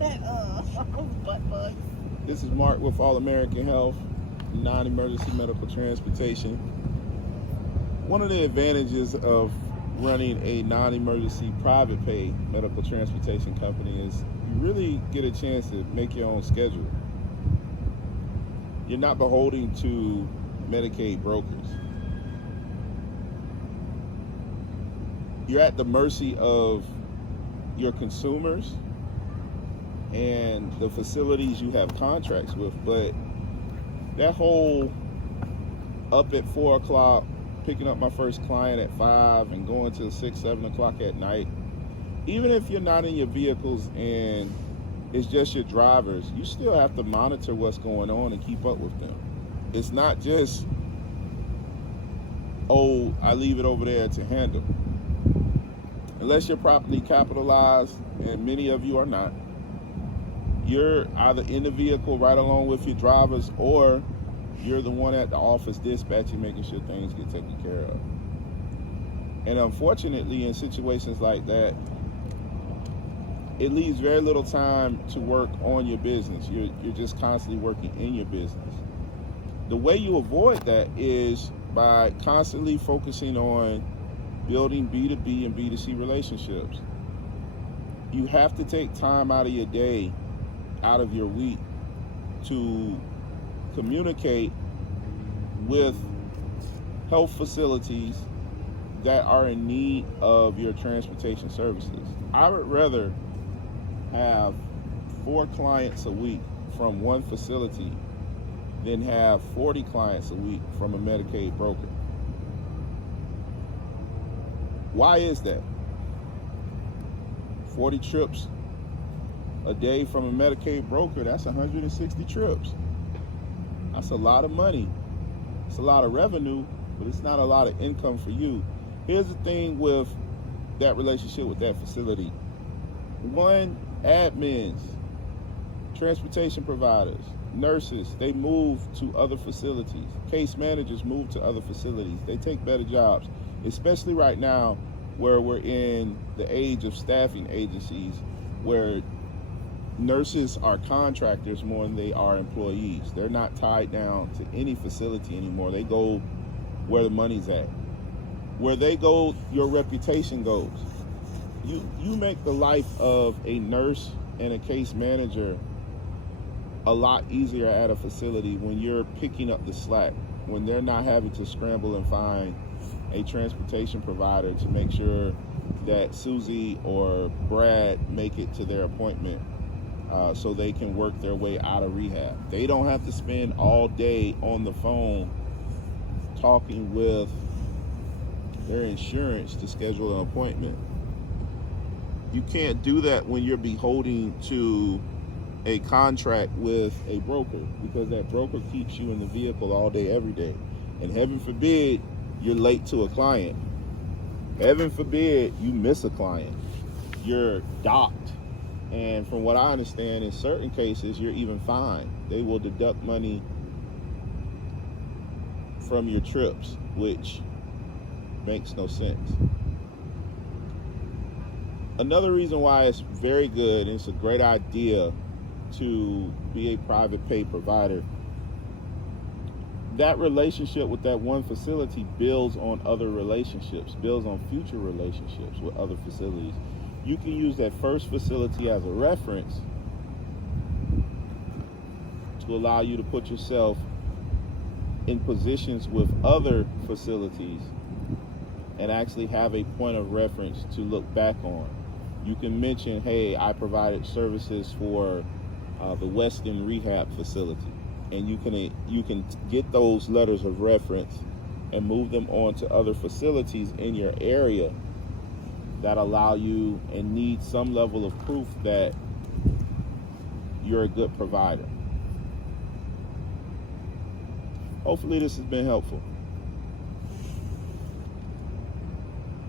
Butt bugs. This is Mark with All American Health, non-emergency medical transportation. One of the advantages of running a non-emergency private pay medical transportation company is you really get a chance to make your own schedule. You're not beholden to Medicaid brokers. You're at the mercy of your consumers and the facilities you have contracts with, but that whole up at 4 o'clock, picking up my first client at 5 and going till 6, 7 o'clock at night, even if you're not in your vehicles and it's just your drivers, you still have to monitor what's going on and keep up with them. It's not just, oh, I leave it over there to handle. Unless you're properly capitalized, and many of you are not, you're either in the vehicle right along with your drivers, or you're the one at the office dispatching, making sure things get taken care of. And unfortunately, in situations like that, it leaves very little time to work on your business. You're just constantly working in your business. The way you avoid that is by constantly focusing on building B2B and B2C relationships. You have to take time out of your day, out of your week, to communicate with health facilities that are in need of your transportation services. I would rather have 4 clients a week from one facility than have 40 clients a week from a Medicaid broker. Why is that? 40 trips a day from a Medicaid broker, that's 160 trips. That's a lot of money. It's a lot of revenue, but it's not a lot of income for you. Here's the thing with that relationship with that facility. One, admins, transportation providers, nurses, they move to other facilities. Case managers move to other facilities. They take better jobs, especially right now where we're in the age of staffing agencies, where nurses are contractors more than they are employees. They're not tied down to any facility anymore. They go where the money's at. Where they go, your reputation goes. You make the life of a nurse and a case manager a lot easier at a facility when you're picking up the slack, when they're not having to scramble and find a transportation provider to make sure that Susie or Brad make it to their appointment so they can work their way out of rehab. They don't have to spend all day on the phone talking with their insurance to schedule an appointment. You can't do that when you're beholden to a contract with a broker, because that broker keeps you in the vehicle all day, every day. And heaven forbid you're late to a client. Heaven forbid you miss a client. You're docked. And from what I understand, in certain cases, you're even fined. They will deduct money from your trips, which makes no sense. Another reason why it's very good, and it's a great idea to be a private pay provider, that relationship with that one facility builds on other relationships, builds on future relationships with other facilities. You can use that first facility as a reference to allow you to put yourself in positions with other facilities and actually have a point of reference to look back on. You can mention, hey, I provided services for the Weston Rehab Facility, and you can get those letters of reference and move them on to other facilities in your area that allow you and need some level of proof that you're a good provider. Hopefully this has been helpful.